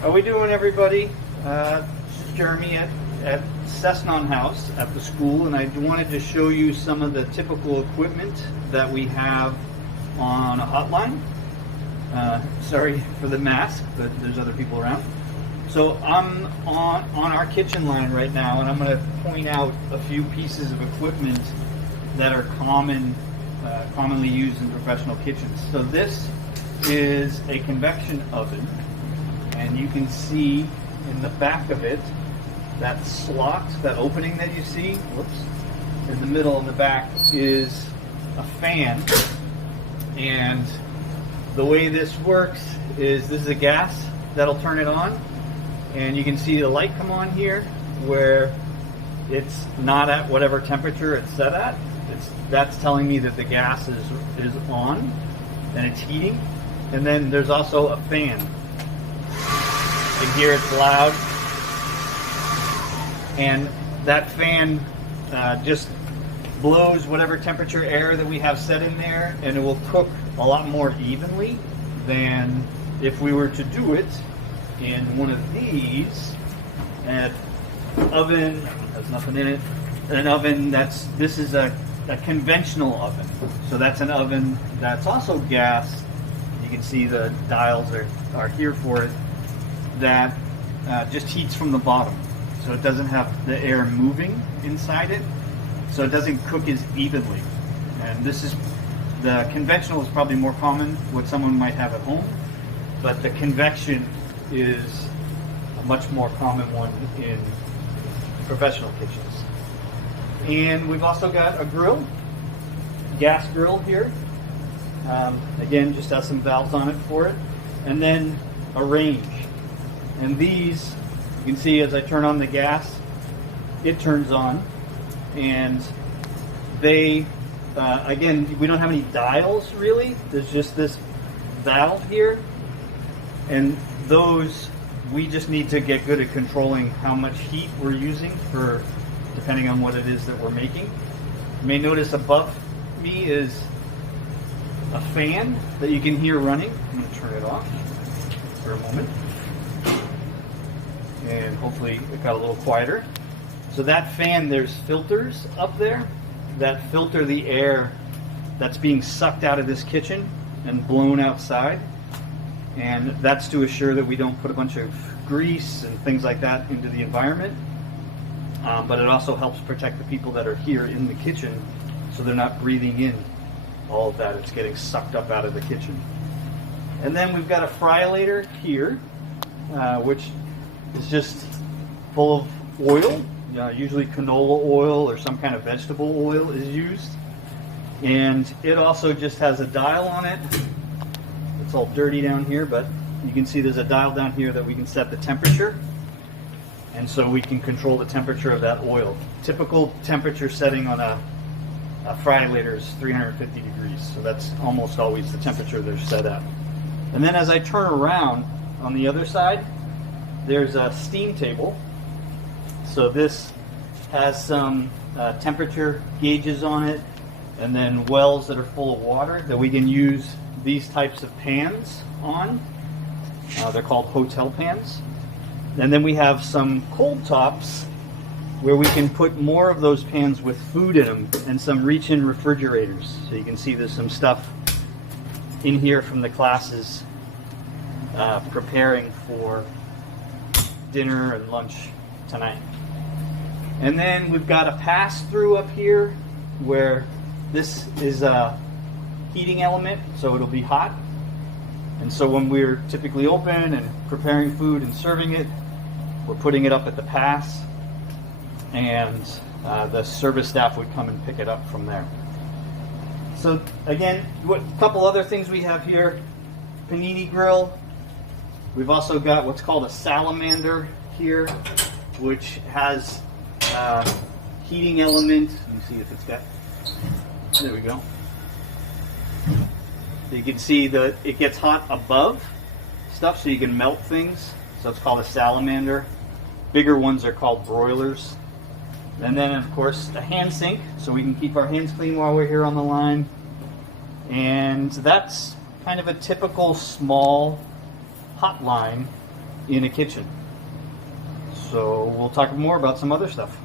How we doing, everybody? This is Jeremy at Cessnon House at the school, and I wanted to show you some of the typical equipment that we have on a hotline. Sorry for the mask, but there's other people around. So I'm on our kitchen line right now, and I'm going to point out a few pieces of equipment that are commonly used in professional kitchens. So this is a convection oven, and you can see in the back of it that slot, that opening that you see, whoops, in the middle and the back is a fan. And the way this works is this is a gas that'll turn it on, and you can see the light come on here where it's not at whatever temperature it's set at. That's telling me that the gas is on and it's heating. And then there's also a fan. You can hear it's loud. And that fan just blows whatever temperature air that we have set in there, and it will cook a lot more evenly than if we were to do it in one of these. An oven has nothing in it. An oven this is a conventional oven. So that's an oven that's also gas. You can see the dials are here for it. That just heats from the bottom. So it doesn't have the air moving inside it. So it doesn't cook as evenly. And the conventional is probably more common, what someone might have at home. But the convection is a much more common one in professional kitchens. And we've also got a grill, gas grill here. Again, just has some valves on it for it. And then a range. And these, you can see as I turn on the gas, it turns on. And they, again, we don't have any dials really. There's just this valve here. And those, we just need to get good at controlling how much heat we're using for, depending on what it is that we're making. You may notice above me is a fan that you can hear running. I'm going to turn it off for a moment. And hopefully it got a little quieter. So that fan, there's filters up there that filter the air that's being sucked out of this kitchen and blown outside. And that's to assure that we don't put a bunch of grease and things like that into the environment. But it also helps protect the people that are here in the kitchen so they're not breathing in all of that. It's getting sucked up out of the kitchen. And then we've got a fryolator here, which is just full of oil. Usually canola oil or some kind of vegetable oil is used. And it also just has a dial on it. It's all dirty down here, but you can see there's a dial down here that we can set the temperature. And so we can control the temperature of that oil. Typical temperature setting on a fryolator is 350 degrees. So that's almost always the temperature they're set at. And then as I turn around on the other side, there's a steam table. So this has some temperature gauges on it, and then wells that are full of water that we can use these types of pans on. They're called hotel pans. And then we have some cold tops where we can put more of those pans with food in them, and some reach-in refrigerators. So you can see there's some stuff in here from the classes preparing for dinner and lunch tonight. And then we've got a pass-through up here where this is a heating element, so it'll be hot. And so when we're typically open and preparing food and serving it, we're putting it up at the pass, and the service staff would come and pick it up from there. So again, a couple other things we have here. Panini grill. We've also got what's called a salamander here, which has heating element. Let me see if it's got, there we go. You can see that it gets hot above stuff, so you can melt things. So it's called a salamander. Bigger ones are called broilers. And then, of course, a hand sink, so we can keep our hands clean while we're here on the line. And that's kind of a typical small hotline in a kitchen. So we'll talk more about some other stuff.